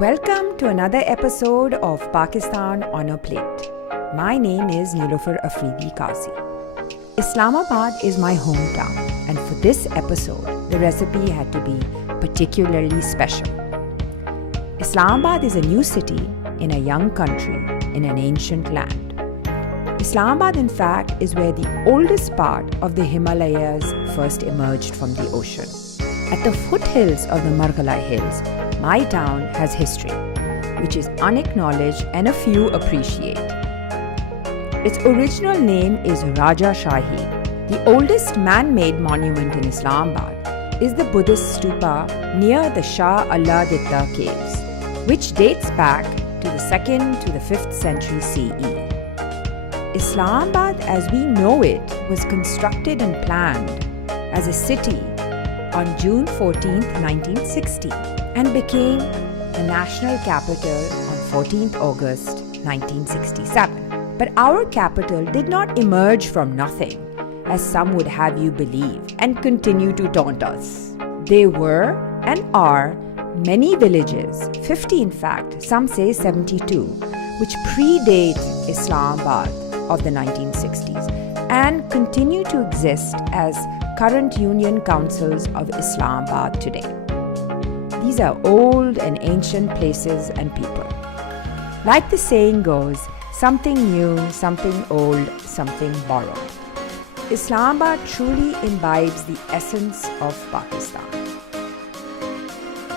Welcome to another episode of Pakistan on a Plate. My name is Nilofer Afridi Kazi. Islamabad is my hometown, and for this episode, the recipe had to be particularly special. Islamabad is a new city in a young country in an ancient land. Islamabad, in fact, is where the oldest part of the Himalayas first emerged from the ocean. At the foothills of the Margala Hills, my town has history, which is unacknowledged and a few appreciate. Its original name is Raja Shahi. The oldest man-made monument in Islamabad is the Buddhist stupa near the Shah Allah Ditta caves, which dates back to the 2nd to the 5th century CE. Islamabad as we know it was constructed and planned as a city on June 14, 1960 and became the national capital on 14th August 1967. But our capital did not emerge from nothing, as some would have you believe, and continue to taunt us. There were and are many villages, 50 in fact, some say 72, which predate Islamabad of the 1960s and continue to exist as current union councils of Islamabad today. These are old and ancient places and people. Like the saying goes, something new, something old, something borrowed. Islamabad truly imbibes the essence of Pakistan.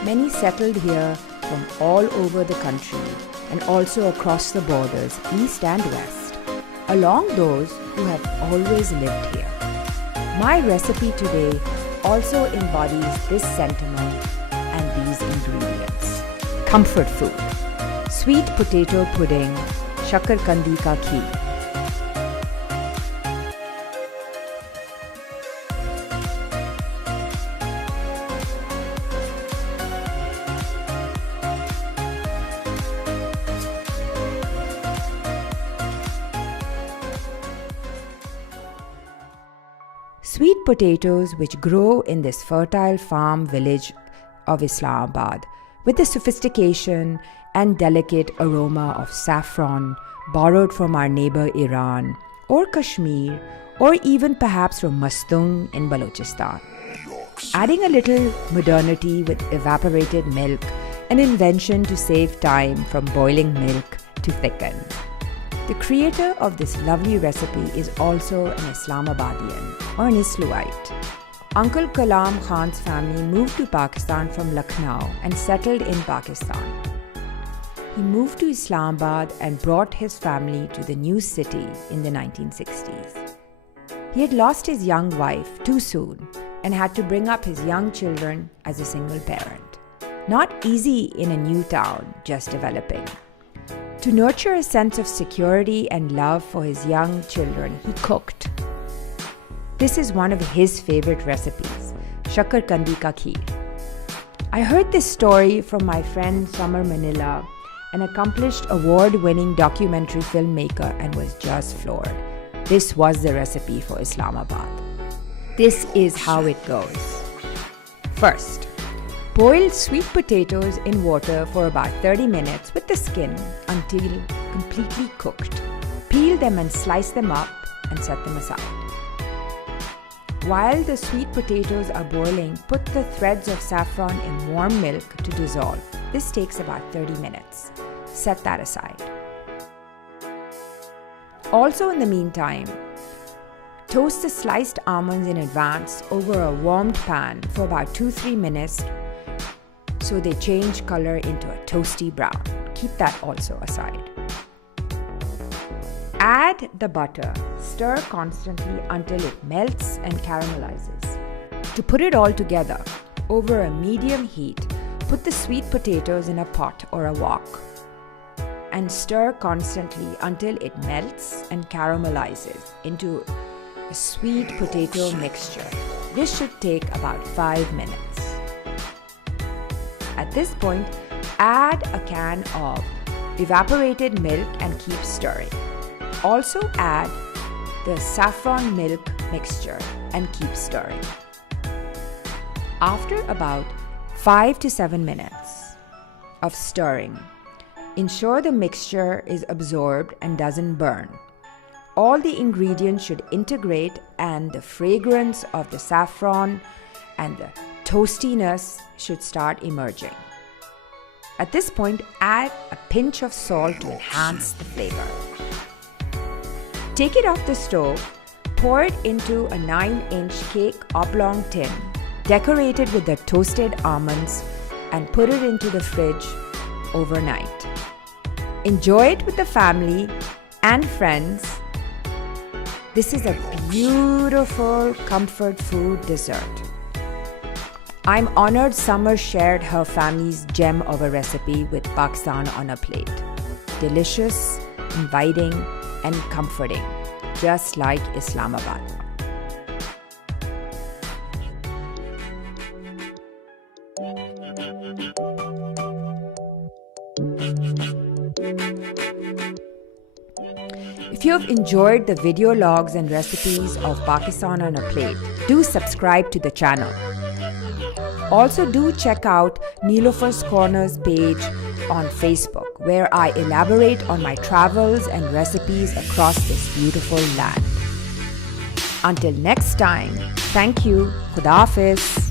Many settled here from all over the country and also across the borders, east and west, along those who have always lived here. My recipe today also embodies this sentiment and these ingredients. Comfort food, sweet potato pudding, Shakarkandi ka kheer. Sweet potatoes which grow in this fertile farm village of Islamabad with the sophistication and delicate aroma of saffron borrowed from our neighbor Iran or Kashmir or even perhaps from Mastung in Balochistan. Adding a little modernity with evaporated milk, an invention to save time from boiling milk to thicken. The creator of this lovely recipe is also an Islamabadian or an Isluite. Uncle Kalam Khan's family moved to Pakistan from Lucknow and settled in Pakistan. He moved to Islamabad and brought his family to the new city in the 1960s. He had lost his young wife too soon and had to bring up his young children as a single parent. Not easy in a new town just developing. To nurture a sense of security and love for his young children, he cooked. This is one of his favorite recipes, Shakarkandi ka kheer. I heard this story from my friend Summer Manila, an accomplished award-winning documentary filmmaker, and was just floored. This was the recipe for Islamabad. This is how it goes. First, boil sweet potatoes in water for about 30 minutes with the skin until completely cooked. Peel them and slice them up and set them aside. While the sweet potatoes are boiling, put the threads of saffron in warm milk to dissolve. This takes about 30 minutes. Set that aside. Also in the meantime, toast the sliced almonds in advance over a warmed pan for about 2-3 minutes so they change color into a toasty brown. Keep that also aside. Add the butter. Stir constantly until it melts and caramelizes. To put it all together, over a medium heat, put the sweet potatoes in a pot or a wok and stir constantly until it melts and caramelizes into a sweet potato mixture. This should take about 5 minutes. At this point, add a can of evaporated milk and keep stirring. Also add the saffron milk mixture and keep stirring. After about 5 to 7 minutes, of stirring. Ensure the mixture is absorbed and doesn't burn. All the ingredients should integrate and the fragrance of the saffron and the toastiness should start emerging. At this point, add a pinch of salt to enhance the flavor. Take it off the stove, pour it into a 9-inch cake oblong tin, decorate it with the toasted almonds, and put it into the fridge overnight. Enjoy it with the family and friends. This is a beautiful comfort food dessert. I'm honored Summer shared her family's gem of a recipe with Pakistan on a plate. Delicious, inviting, and comforting, just like Islamabad. If you have enjoyed the video logs and recipes of Pakistan on a plate, do subscribe to the channel. Also do check out Nilofar's Corners page on Facebook, where I elaborate on my travels and recipes across this beautiful land. Until next time, thank you. Khuda Hafiz.